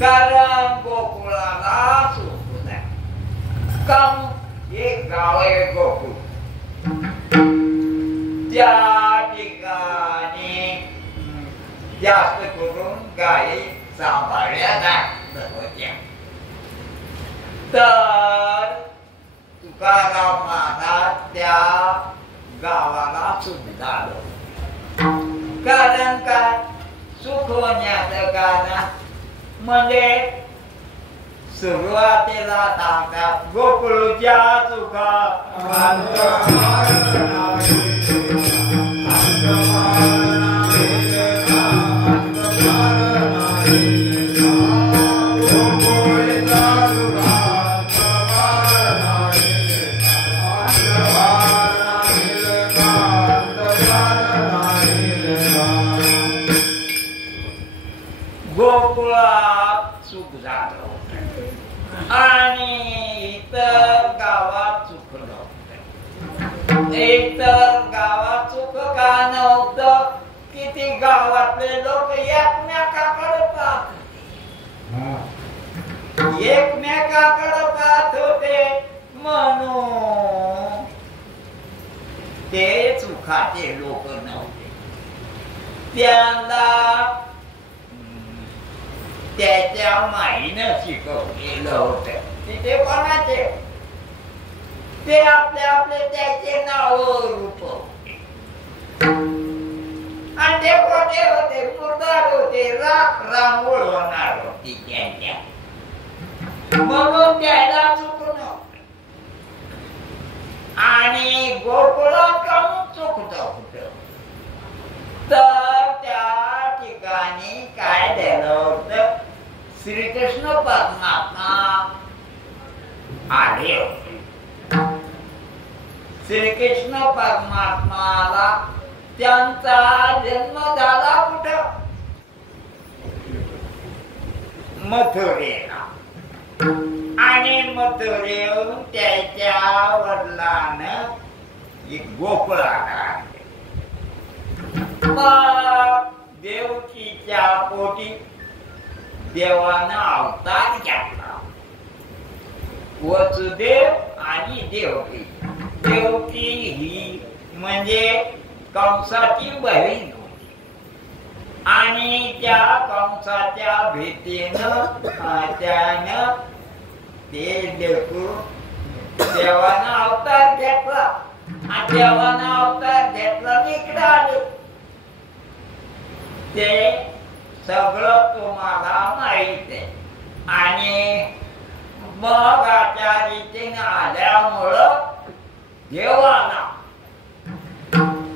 कारण गोकुळाला सोडून कम एक गाव आहे गोकुळ. त्या ठिकाणी जास्त करून गायी सांभाळल्या जात होत्या. तर तुकाराम महाराज त्या गावाला सुख झालं. कारण काय? सुख होण्याचं कारण म्हणजे सुरुवातीला सांगतात गोकुळच्या सुखा गोकुळात सुख झालं आणि इतर गावात सुख नव्हतं. इतर गावात सुख का नव्हतं? किती गावातले लोक एकमेकाकडे पाहत होते, एकमेकाकडे पाहत होते म्हणून ते सुखाचे लोक नव्हते. त्यांना त्याच्या माईनं शिकवलेलं होतं. तिथे कोणाचे ते आपले आपले त्याचे नाव रूप होते आणि ते कोठे होते? मुरदार होते, राख रांगोळ होणार होती त्यांच्या, म्हणून त्याला चुक नव्हतं. आणि गोकुळात कम चुकत होत. तर त्या ठिकाणी काय झालं होतं? श्रीकृष्ण परमात्मा आले होते. श्रीकृष्ण परमात्माला त्यांचा जन्म झाला कुठं? मथुरेला. आणि मथुरेहून त्याच्या वडिलांनं एक गोकुळाला देवकीच्या पोटी देवानं अवतार घेतला. वसुदेव आणि देवकी. देवकी ही म्हणजे कंसाची बहीण होती आणि त्या कंसाच्या भीतीनं त्यानं ते लेकरू देवानं अवतार घेतला आणि देवानं अवतार घेतला इकडे आले. ते सगळं तुम्हाला माहित आहे. आणि मग अशा रीतीने आल्यामुळं देवाला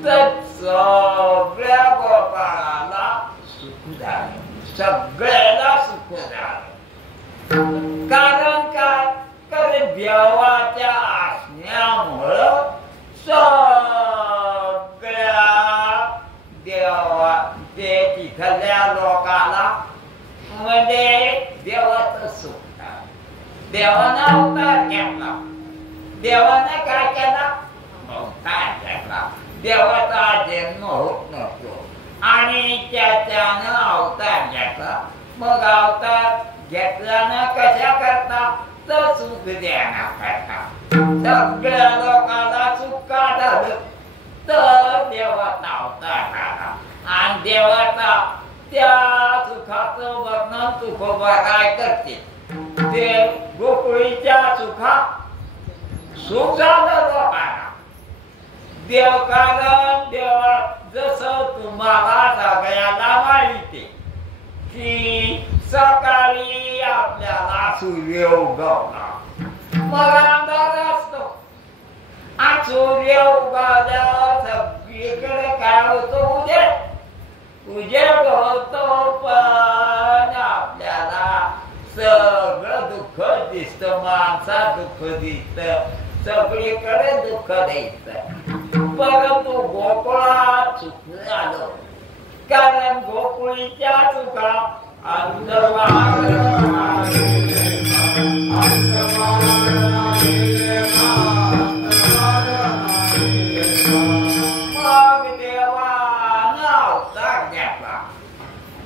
तर सगळ्या गोपाळाला सुख झालं, सगळ्याला सुख झालं. कारण काय? कारण देवाच्या आज्ञेमुळं सगळ्या देवा ते तिथल्या लोकाला म्हणजे देवाचं सुख. देवानं अवतार घेतला. देवानं काय केला? अवतार घेतला. देवाचा जन्म होत नसतो आणि त्याच्यानं अवतार घेतला. मग अवतार घेतल्यानं कशा करता? तर सुख देण्याकरता. सगळ्या लोकांना सुख का झालं? तर देवाचा अवतार झाला. आणि देवाचा त्या सुखाचं वर्णन तुकोबा काय करते? ते गोकुळीच्या सुखात सुख झालं लोकांना. देव कारण देवा जसं तुम्हाला सगळ्याला माहिती की सकाळी आपल्याला सूर्य उगवला, मग अंधार असतो. आणि सूर्य उगवल्यावर सगळीकडे काय होतो? उजेड होतो. पण आपल्याला सगळं दुःख दिसत, माणसा दुःख दिसत, सगळीकडे दुःख दिसत. परंतु गोकुळात सुख झालं. कारण गोकुळीच्या सुखा मग देवानं अवतार घेतला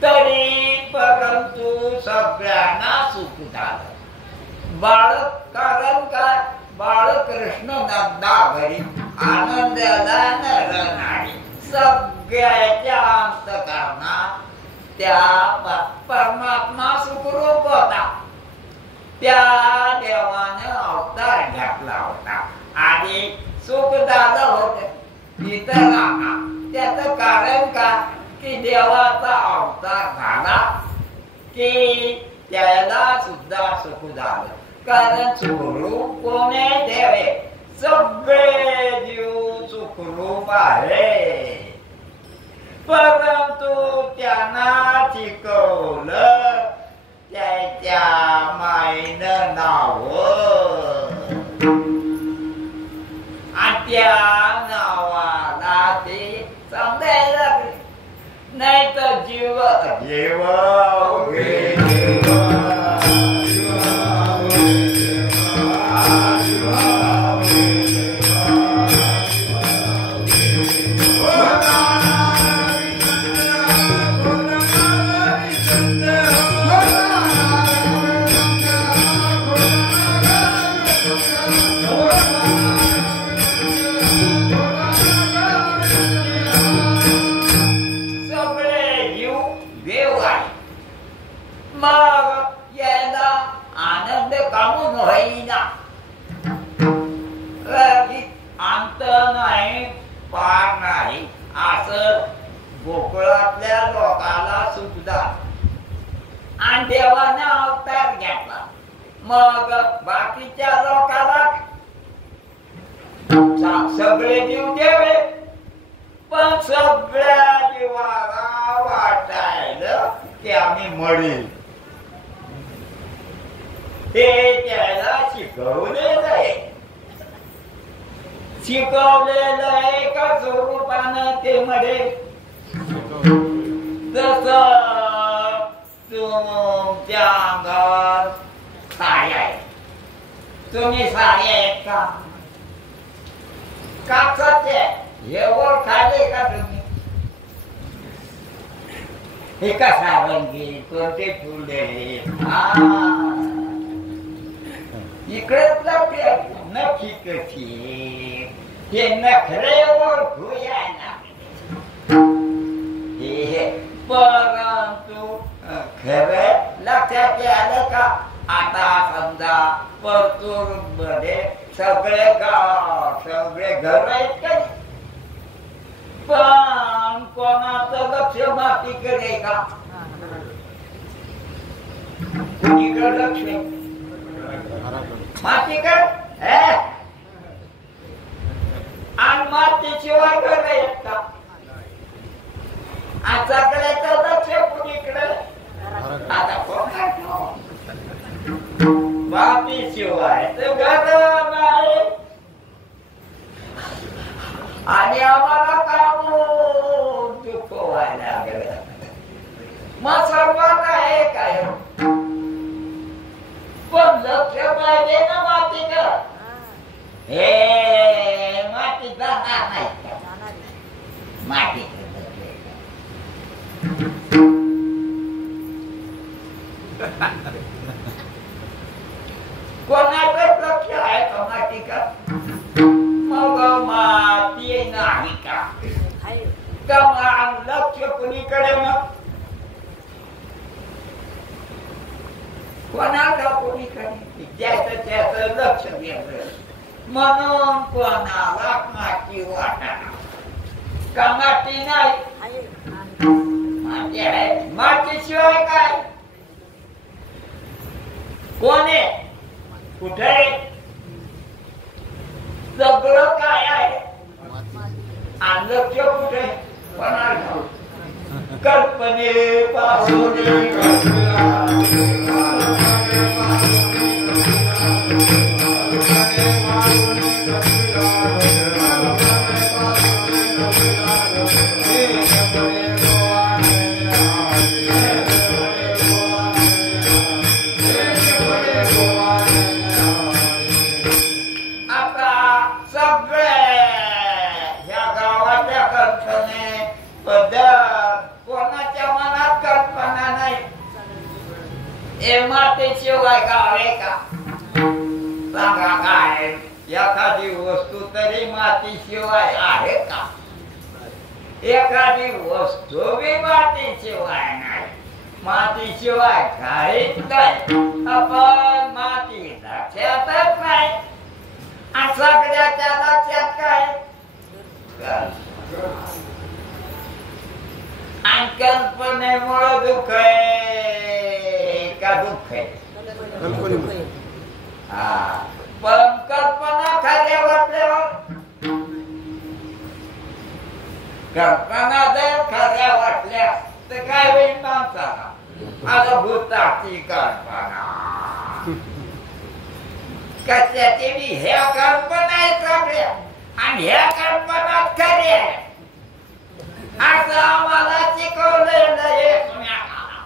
तरी परंतु सगळ्यांना सुख झालं. बाळक कारण काय? बाळकृष्ण नंदा घरी आनंदाला नर नाही. सगळ्याच्या अंतकरणात त्या परमात्मा सुखरूप होता. त्या देवाने अवतार घेतला होता आणि सुख झालं होत इतरांना. त्याचं कारण का की देवाचा अवतार झाला की त्याला सुद्धा सुख झालं. कारण सुखरूप कोणे देवे सगळे जीव सुखरूप आहे. परंतु त्यांना शिकवलं त्याच्या मायेनं नाव आणि त्या नावाला ते समजायला लागले. नाही तर जीव जीव मग याला आनंद कामून होईना. अंत नाही पार नाही असं गोकुळातल्या लोकाला सुद्धा आणि देवाने अवतार घेतला. मग बाकीच्या लोकाला सगळे जीव देवे पण सगळ्या जीवाला वाटायला की आम्ही मळी. ते त्याला शिकवलेलं आहे. शिकवलेलं आहे का स्वरूपानं ते मध्ये जस तुमच्या अंगावर साड्या आहे. तुम्ही साड्या आहेत का कापसाचे हे ओळखाले का तुम्ही? हे कसा रंगी कोणते फुले इकडे नक्की कशी हे नखरे ओळखूया ना. हे परंतु खरं लक्षात आलं का? आता समजा परतूर मध्ये सगळे गाव सगळे घर आहेत का? पण कोणाचं लक्ष मातीकडे का? कुणीकडे लक्ष मातीकडे आणि मातीशिवाय घर आहेत का? सगळ्याचं लक्ष कुणीकडे? आता कोण मातीशिवाय तर घर नाही. आणि आम्हाला काम दुःख व्हायला लागलं. मग सर्वात आहे काय पण लक्ष पाहिजे ना मातीकडे. हे माती जाणार नाही माती कोणाचं लक्ष आहे का मातीकडे? मग माती नाही का? लक्ष कुणीकडे? मग कोणाला कोणीकडे ज्याचं त्याचं लक्ष वेगळं. म्हणून कोणाला माती वाटणार का? माती नाही माती आहे. मातीशिवाय काय? कोण आहे? कुठे? सगळं काय आहे आणि लक्ष कुठे? कोणाला? कल्पनेपासून मातीशिवाय गावे का? सांगा काय एखादी वस्तू तरी मातीशिवाय आहे का? एखादी वस्तू बी मातीशिवाय नाही, मातीशिवाय काहीच नाही. आपण माती लक्षातच नाही, आणि सगळ्याच्या लक्षात काय आणि कल्पनेमुळे दुःख आहे का दुःख आहे? पण कल्पना खऱ्या वाटल्यावर, कल्पना जर खऱ्या वाटल्या तर काय होईल माणसाला? आता भूताची कल्पना कशाची बी ह्या कल्पना आहेत सगळ्या, आणि ह्या कल्पना खऱ्या आहे असं आम्हाला शिकवलेलं एकमेकाला.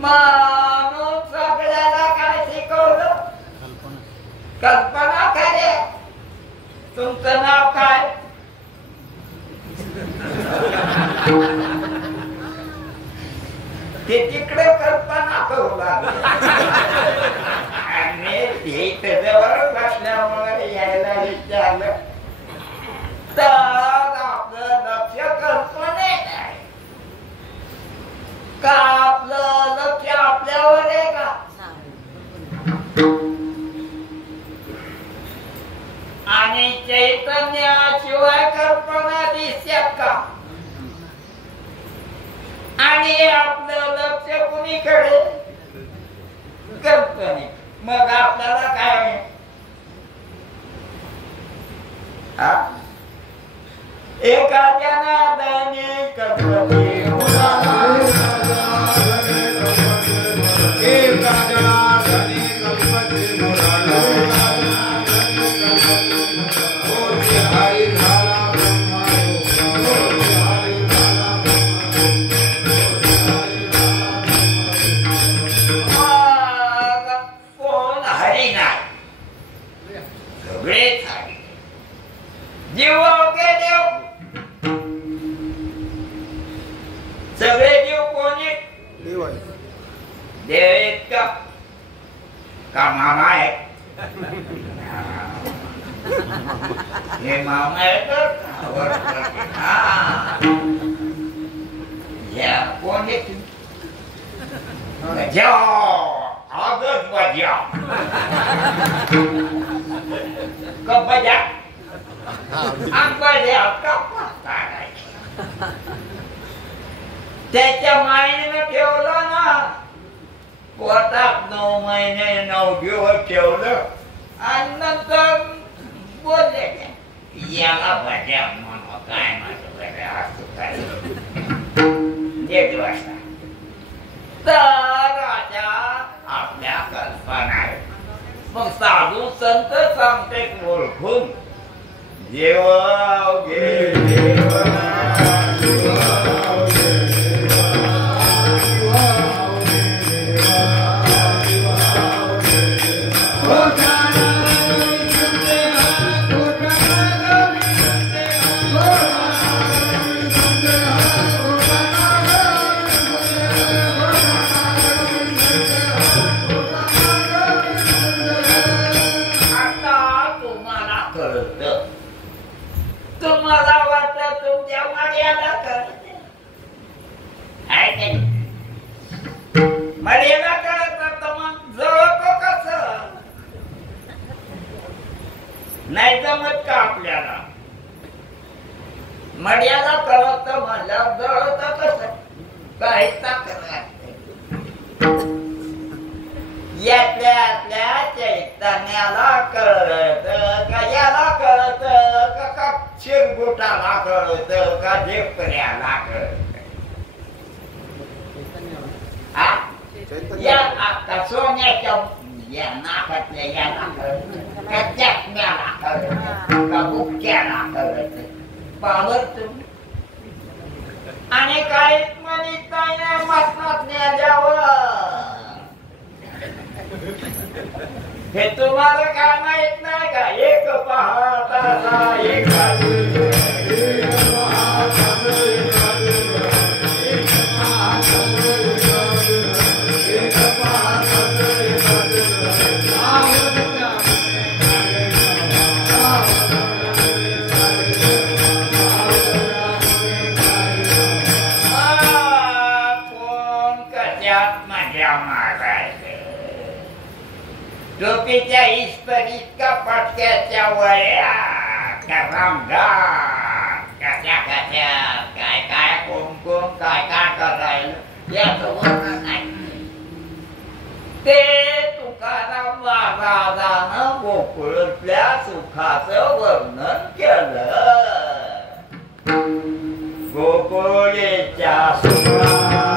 म्हणून सगळ्याला काय शिकवलं? कल्पना खऱ्या. तुमचं नाव काय? ते तिकडे कल्पना करू लागले आणि ते त्याच्यावर बसल्यामुळे यायला विचारलं तर आपलं लक्ष कल्पनेत आहे का? आपलं लक्ष आपल्यावर आहे का? आणि चैतन्याशिवाय कल्पना दिसतात का? आणि आपलं लक्ष कुणीकडे? कल्पने. मग आपल्याला काय? एखाद्या नादाने कल्पने त्याच्या मायने ठेवलं ना पोटात 9 महिने 9 दिवस ठेवलं आणि नंतर बोलले याला भज्या म्हणून काय माझं तर राजा आपल्या कल्पना आहे. मग साधू संत सांगते ओळखून जेव घे नाही जमत का आपल्याला? मर्यादा कळत म्हणल्यावर जळत कसं? काही ताकद लागते. यातल्या चैतन्याला कळत का? याला कळत का? शिरगुटाला कळत का? झेपऱ्याला कळत? या आता सोन्याच्या या नाकातल्या याला कळत का? चकण्याला कळत का? बुक्क्याला कळत? पावर तुम्ही आणि काही म्हणत नाही मसनात न्याल्यावर हे तुम्हाला काय माहित नाही का? एक पाहता एक टोपीच्या इस्परीत पटक्याच्या वळ्या रंगा कशा कशा काय काय कोण काय काय करायला याचं वर्णन नाही. ते तुकाराम महाराजानं गोकुळातल्या सुखाचं वर्णन केलं. गोकुळेच्या सुखा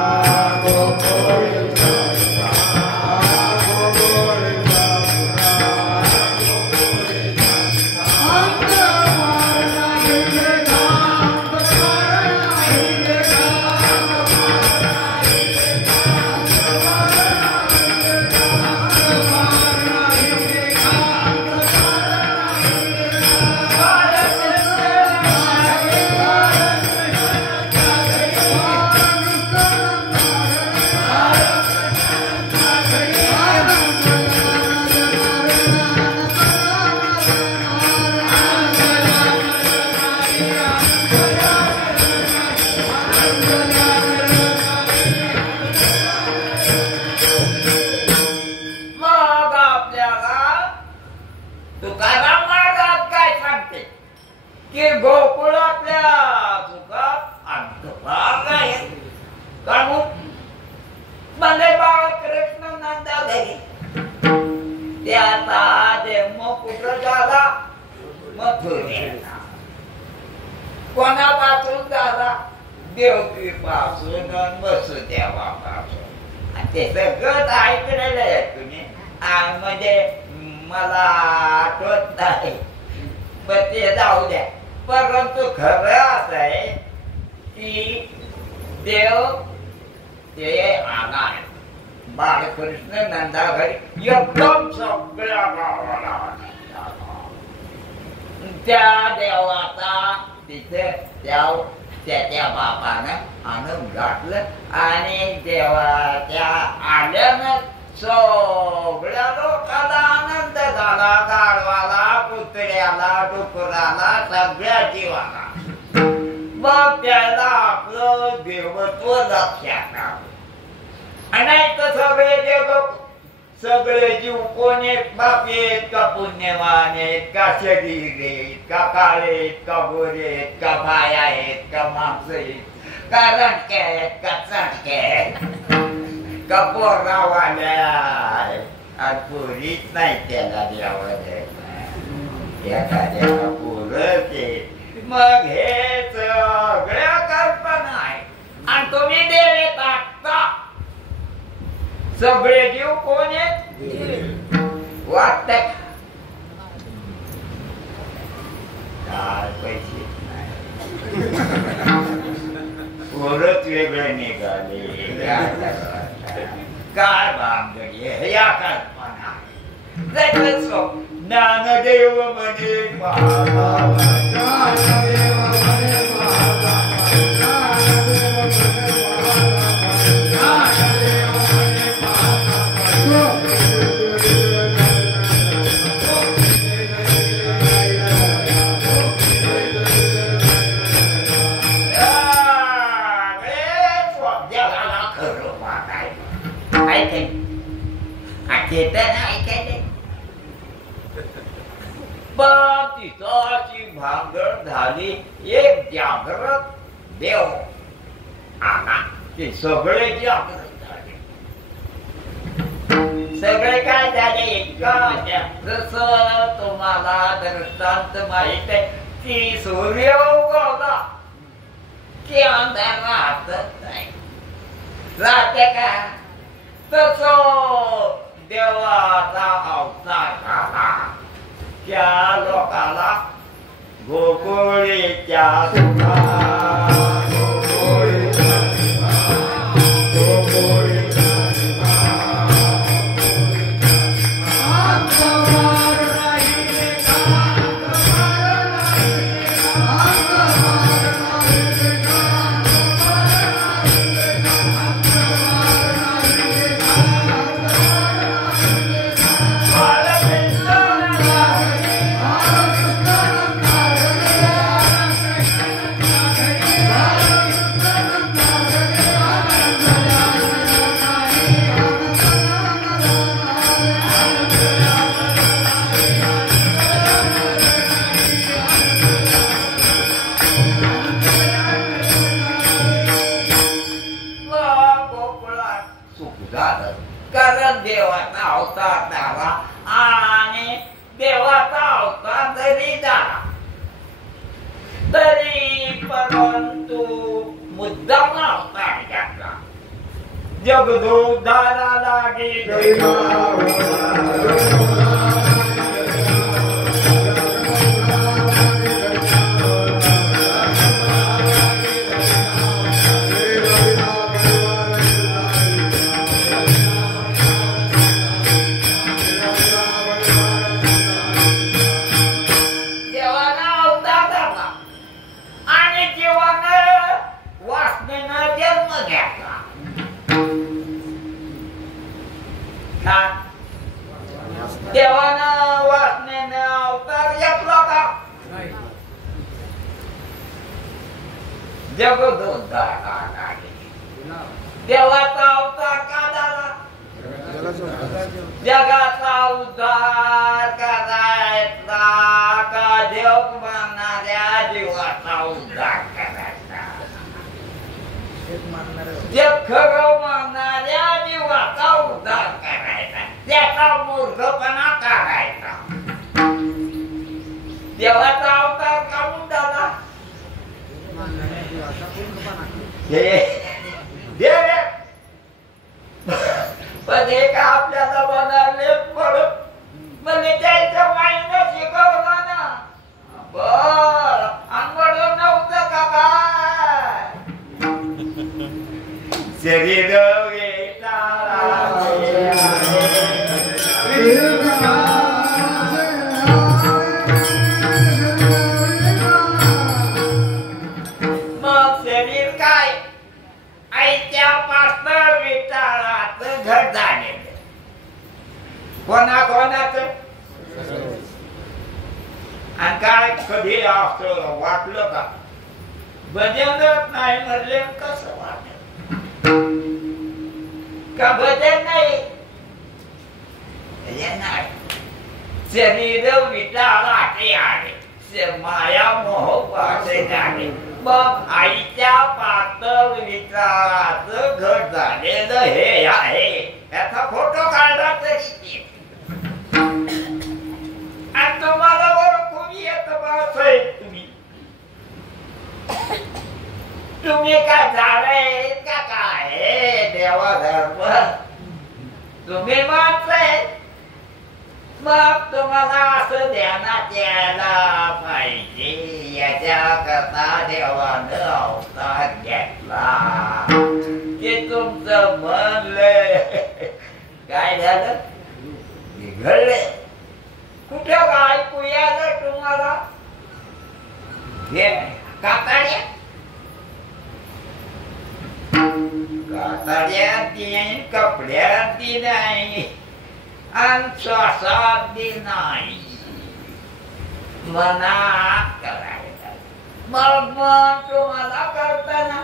कोणापासून झाला देवकीपासून वसुदेवापासून ते सगळं ऐकलेलं आहे तुम्ही. म्हणजे मला आठवत नाही पण ते जाऊ द्या. परंतु खरं असं आहे की देव ते आला बाळकृष्ण नंदाघरी एकदम सगळ्या गावाला त्या देवाचा तिथे त्याच्या बापानं आणून घातलं आणि देवाच्या आल्यानं सगळ्या लोकांना आनंद झाला. गाढवाला कुत्र्याला डुकराला सगळ्या जीवाला. मग त्याला आपलं देवत्व लक्षात आलं. आणि सगळे जीव कोण आहेत? बाप आहेत का पुण्यवान आहेत का शरीर आहेत का काळे आहेत का गोरे आहेत का भाया आहेत का मांस आहेत का रटके आहेत का चटके आहेत का पोरावाल्या आणि पोरीच नाही त्याला द्यावं एखाद्याला पोरच आहे. मग हे सगळ्या कल्पना आहे आणि तुम्ही देवे टाकता. सगळे जीव कोण आहेत वाटत काय पैसे पोरच वेगळे निघाले काय भानगडी या कल्पना. ज्ञानदेव म्हणे भांगड झाली. एक जागृत देव आला. ते सगळे जागृत झाले. सगळे काय झाले जस तुम्हाला दृष्टांत माहित आहे की सूर्य उगवला की अंधार राहतच नाही. राहते का? तस देवाचा अवतार झाला. त्या लोकाला गोकुळेच्या सुधारणा अवतार घेतला जगदोद्धारा लागे देवानं वासनेनं अवतार घेतला का जगदोद्धारा देवाचा अवतार का झाला जगाचा उद्धार करायचा का देव मानणाऱ्या जीवाचा उद्धार करायचा जग खरं मानणाऱ्या जीवाचा उद्धार करायचा त्याचा मूर्खपणा करायचा देवाचा अवतार काढून झाला पण एक आपल्याला बनाले पडत म्हणजे त्याच्या माईनं शिकवलं ना बर अंगड नव्हतं का काय शरीर मग शरीर काय आईच्या पासन विचारात घट झाले कोणा कोणाच आणि काय कधी असं वाटलं का भजनच नाही म्हणले कसं वाटलं का भजन नाही नाही शरीर विचाराचे आले माया मोह वाटे झाले मग आईच्या पातळ विचारात घट झालेलं हे आहे याचा फोटो काढला तरी आणि तुम्हाला ओळखून येत बाळासाहेब तुम्ही काय झालंय का काय देवा धर्म तुम्ही मानताय मग तुम्हाला असं ध्यानात यायला पाहिजे याच्या करता देवानं अवतार घेतला की तुमचं मन काय झालं बिघडले कुठं ऐकू यायला तुम्हाला हे कातड्या कातड्यात कपड्यात नाही आणि श्वासात नाही मनात करायला मग मन तुम्हाला करताना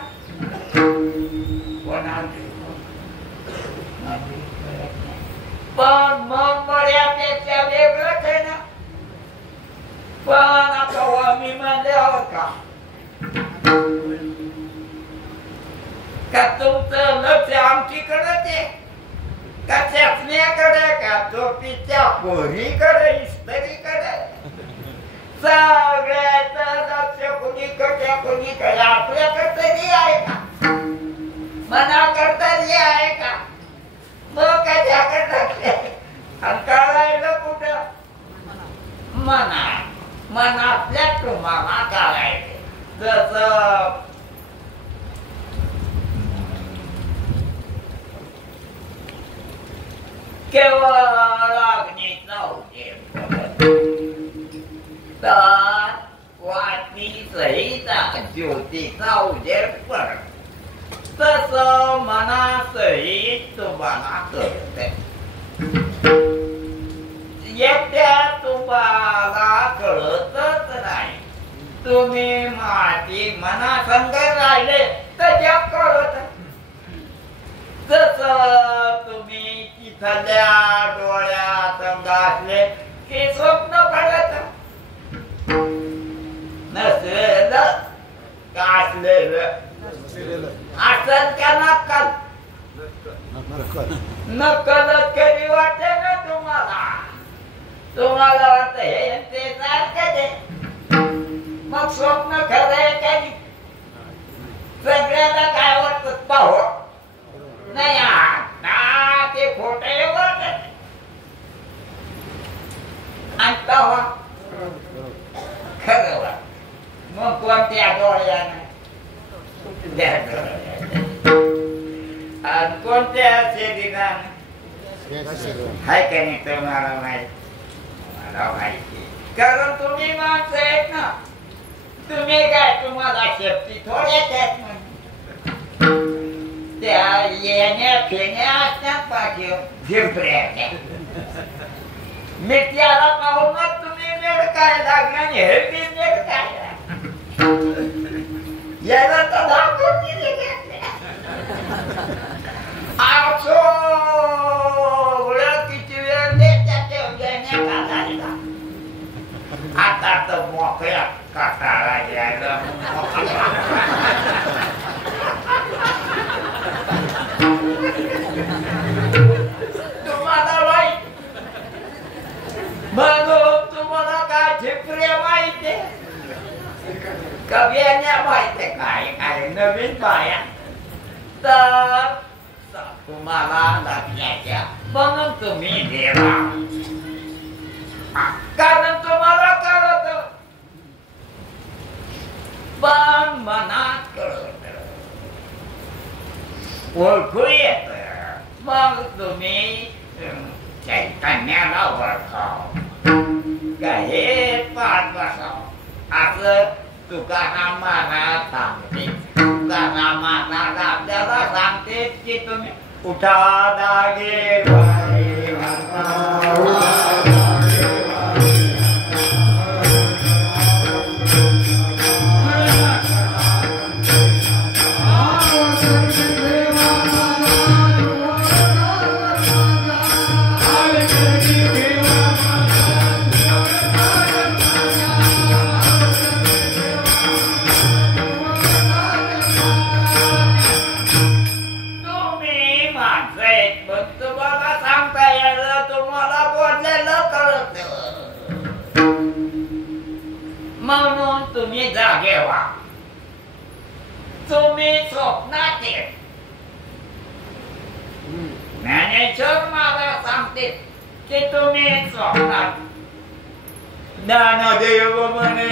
पण मन बऱ्यापेक्षा वेगळंच आहे ना पण आता मी म्हणल्यावर का तुमचं लक्ष आमचीकडेच आहे का चष्म्याकडे का टोपीच्या पोरीकडे इस्त्रीकडे सगळ्याचं लक्ष कुणीकडे आपल्याकडे तरी आहे का मनाकडे तरी आहे का मग कशाकडे लक्ष आणि करायला कुठं मनातल्या तुम्हाला करायचं जसं केवळ अग्नीचा उजेड तर वाटी सहित ज्योतीचा उजेड पडत तस मनासहित तुम्हाला कळते एकट्या तुम्हाला कळतच नाही तुम्ही माती मनासंग राहिले तर जग कळत तस तुम्ही तिथल्या डोळ्यात असले की स्वप्न पडत नसेल का असलेलं असल का नक्कल नक्कलच कधी वाटते ना तुम्हाला वाटत हे ते सारखं मग स्वप्न खरं आहे का सगळ्याला मग कोणत्या डोळ्यानं आणि कोणत्या शरीरानं हाय का नाही तुम्हाला माहित मला माहिती कारण तुम्ही माणसं आहेत ना तुम्ही काय तुम्हाला शेपटी थोड्याच आहेत म्हणून त्या येण्या फेण्या असतात पाठीवर झिपऱ्या मी त्याला पाहूनच तुम्ही मेळ काय लागणार हे मी मेळ काय याला तर दाखवून दिले किती वेळ आता तर मोकळ्या काटाळा यायला तुम्हाला माहित म्हणून तुम्हाला काय झिपऱ्या माहिती कव्याने माहिती काय काय नवीन बाया तर तुम्हाला लग्नाच्या म्हणून तुम्ही देवा कारण तुम्हाला कळत पण मनात कळत ओळखू येत मग तुम्ही चैतन्याला ओळखा हे पाच बसाव असं तुकाराम महाराज सांगते तुकाराम महाराज आपल्याला सांगते की तुम्ही उठा दागे म्हणून तुम्ही जागे व्हा तुम्ही स्वप्नात ज्ञानेश्वर मला सांगते की तुम्ही स्वप्नात ज्ञानदेव म्हणे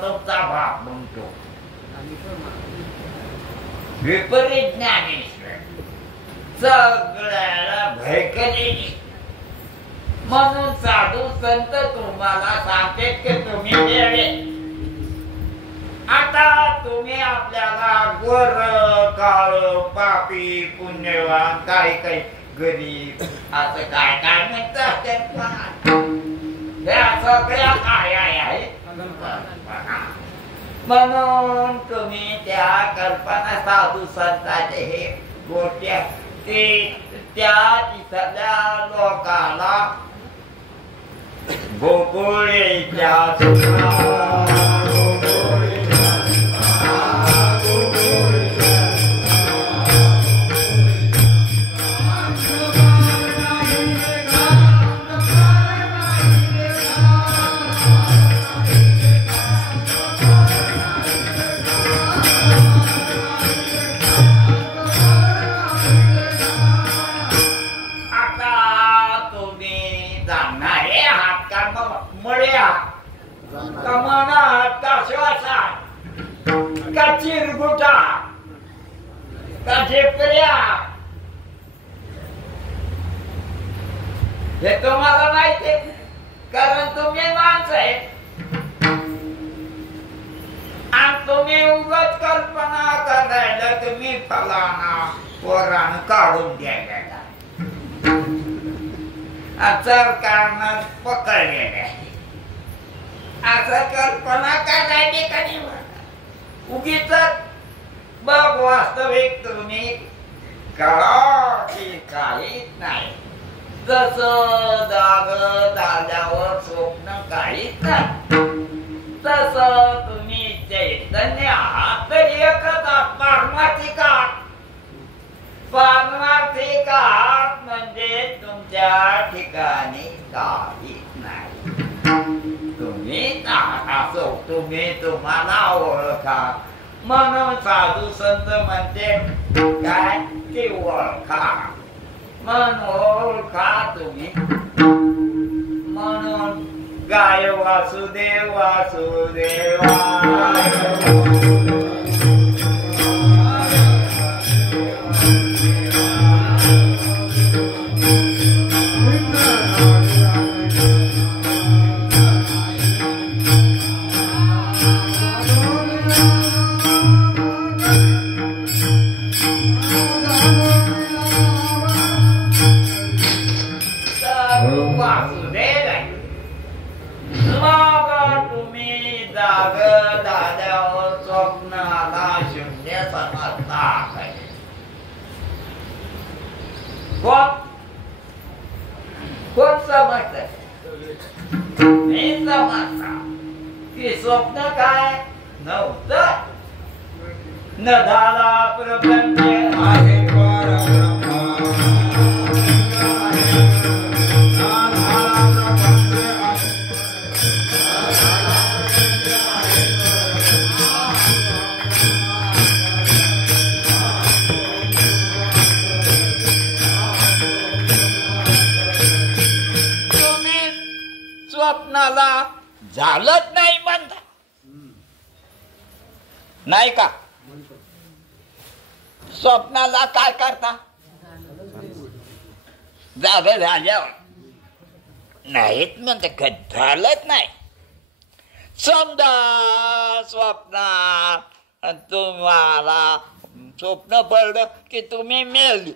तुमचा बाप म्हणतो विपरीत ज्ञानेश्वर सगळ्याला भयकरी म्हणून साधू संत तुम्हाला सांगते की तुम्ही देवे आता तुम्ही आपल्याला गोर काळ पापी पुण्यवान काही काही गरीब असं काय काय म्हणतात त्या सगळ्या काय आहे म्हणून तुम्ही त्या कल्पना साधू संतांचे हे गोष्टी ते त्या तिथल्या लोकाला गोकुळेच्या हे तुम्हाला माहिती आहे कारण तुम्ही माणसं आहे आणि तुम्ही उगाच कल्पना करायला तुम्ही फलाना पोरान काढून द्यायला सरकारनं पकडलेले आहे असं कल्पना करायची कधी उगीच बघ वास्तविक तुम्ही कळा की काहीच नाही जसं दाग दाल्यावर स्वप्न काहीच नाही तसं तुम्ही चैतन्य आहात एकच या ठिकाणी काही नाही. तुम्ही असो तुम्ही तुम्हाला ओळखा म्हणून साधू संत म्हणते काय की ओळखा म्हणून ओळखा तुम्ही. म्हणून गाय वासुदेव वासुदेवा कोण समजत मी समजता की स्वप्न काय नव्हतं न झाला प्रपंच आहे स्वप्नाला झालंच नाही म्हणता नाही का. स्वप्नाला काय करता झाल्यावर नाहीत म्हणते झालंच नाही. समजा स्वप्ना तुम्हाला स्वप्न पडलं की तुम्ही मेली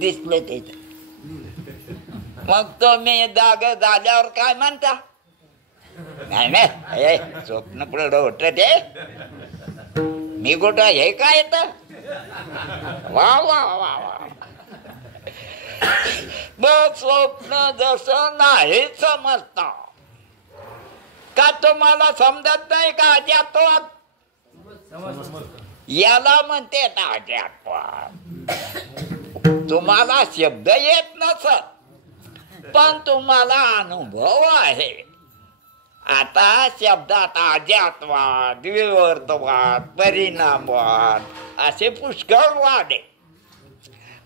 दिसलं त्याच मग तुम्ही जाग झाल्यावर काय म्हणता नाही नाही स्वप्न पडलं होत ते मी कुठं हे काय येत वा वा वा वा. मग स्वप्न जसं नाही समजता का तुम्हाला समजत नाही का अध्यात्मात याला म्हणते अध्यात्मात. तुम्हाला शब्द येत नसत पण तुम्हाला अनुभव आहे. आता शब्दात अध्यात्मवाद विवर्तवाद परिणामवाद असे पुष्कळ वाद आहे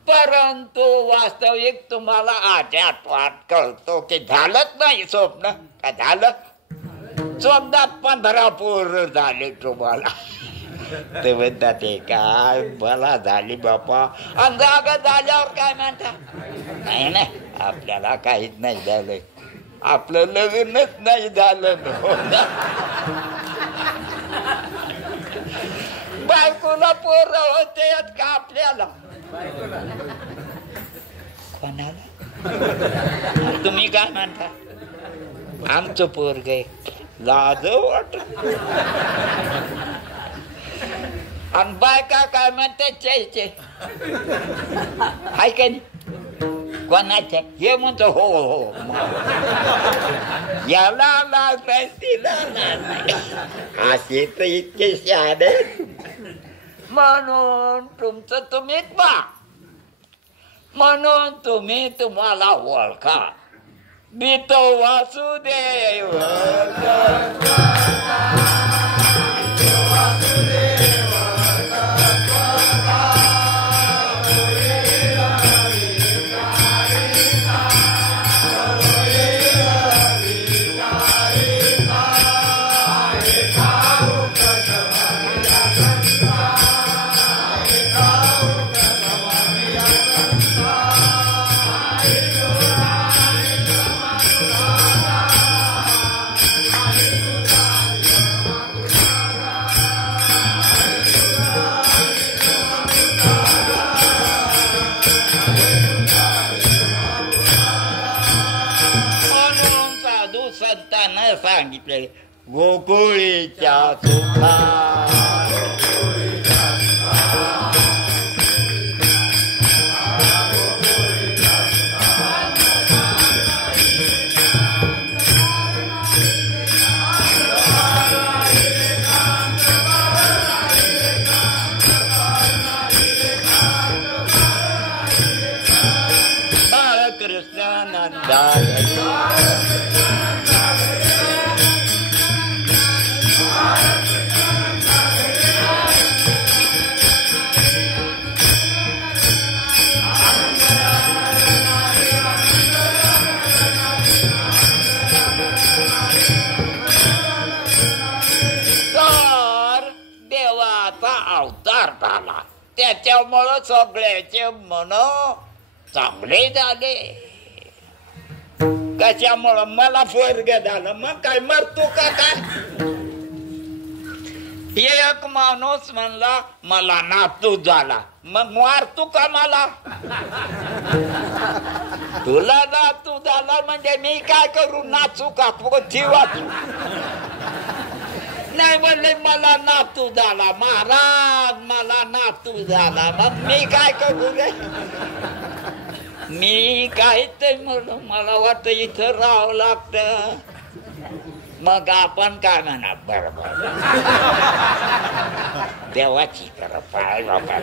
परंतु वास्तविक तुम्हाला अध्यात्मवाद कळतो की झालंच नाही स्वप्न का झालं. स्वप्नात 15 पूर्ण झाले तुम्हाला ते म्हणतात ते काय मला झाली बापा आणि जागा झाल्यावर काय म्हणता नाही नाही आपल्याला काहीच नाही झालंय आपलं लग्नच नाही झालं. बायकोला पोरं होते का आपल्याला कोणाला तुम्ही काय म्हणता आमचं पोरग लाज वाट आणि बायका काय म्हणते चैचे हाय का नाही कोणाचे हे म्हणतो हो हो याला लागलाय तिला असे तर इतके शहाणे म्हणून तुमचं तुम्हीच बा म्हणून तुम्ही तुम्हाला ओळखा. मी तो वासुदेव सांगितले गोकुळीच्या सुखा बाळ अवतार झाला त्याच्यामुळं सगळ्याचे मन चांगले झाले. कशामुळं? मला स्वर्ग झालं. मग काय मरतो का काय? एक माणूस म्हणला मला नातू झाला, मग मारतो का मला? तुला नातू झाला म्हणजे मी काय करू? नाचू का? वाचू? नाही म्हणले मला नातू झाला महाराज, मला नातू झाला, मग मी काय करू रे? मी काय ते म्हणून मला वाटतं इथं राहावं लागतं. मग आपण काय म्हणा? बरोबर देवाची कर पाय बाबा,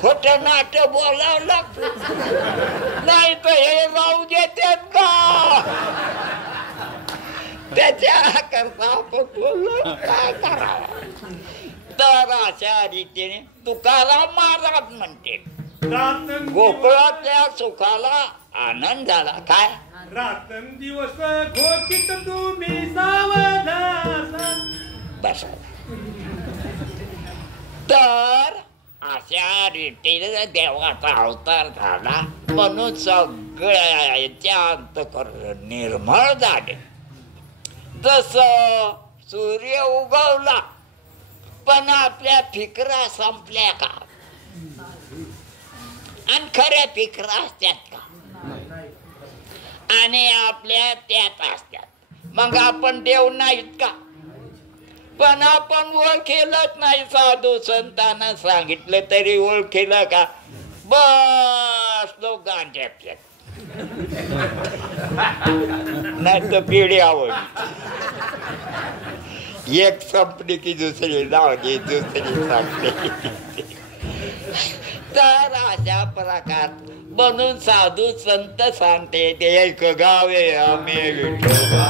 खोट नाट बोलावं लागतं. नाही तर हे राहू देतात का? त्याच्या करता आपण बोललो काय करावं? तर अशा रीतीने तुकाराम महाराज म्हणते गोकुळातल्या सुखाला आनंद झाला. काय रात्रंदिवस घोटीत तुम्ही सावधान बस. तर अशा रीतीने देवाचा अवतार झाला म्हणून सगळ्याच्या अंतःकरण निर्मळ झाले. जस सूर्य उगवला पण आपल्या फिकरा संपल्या का? आणि खऱ्या फिकरा असतात का? आणि आपल्या त्यात असतात. मग आपण देव नाहीत का? पण आपण ओळखेलच नाही. साधू संतांना सांगितलं तरी ओळखेलं का? बस लोक गांजा प्यात नाही तर पिढी आवडली. एक संपली की दुसरी लावली, दुसरी संपली. तर अशा प्रकार म्हणून साधू संत सांगते ते एक गावे आम्ही विठोबा.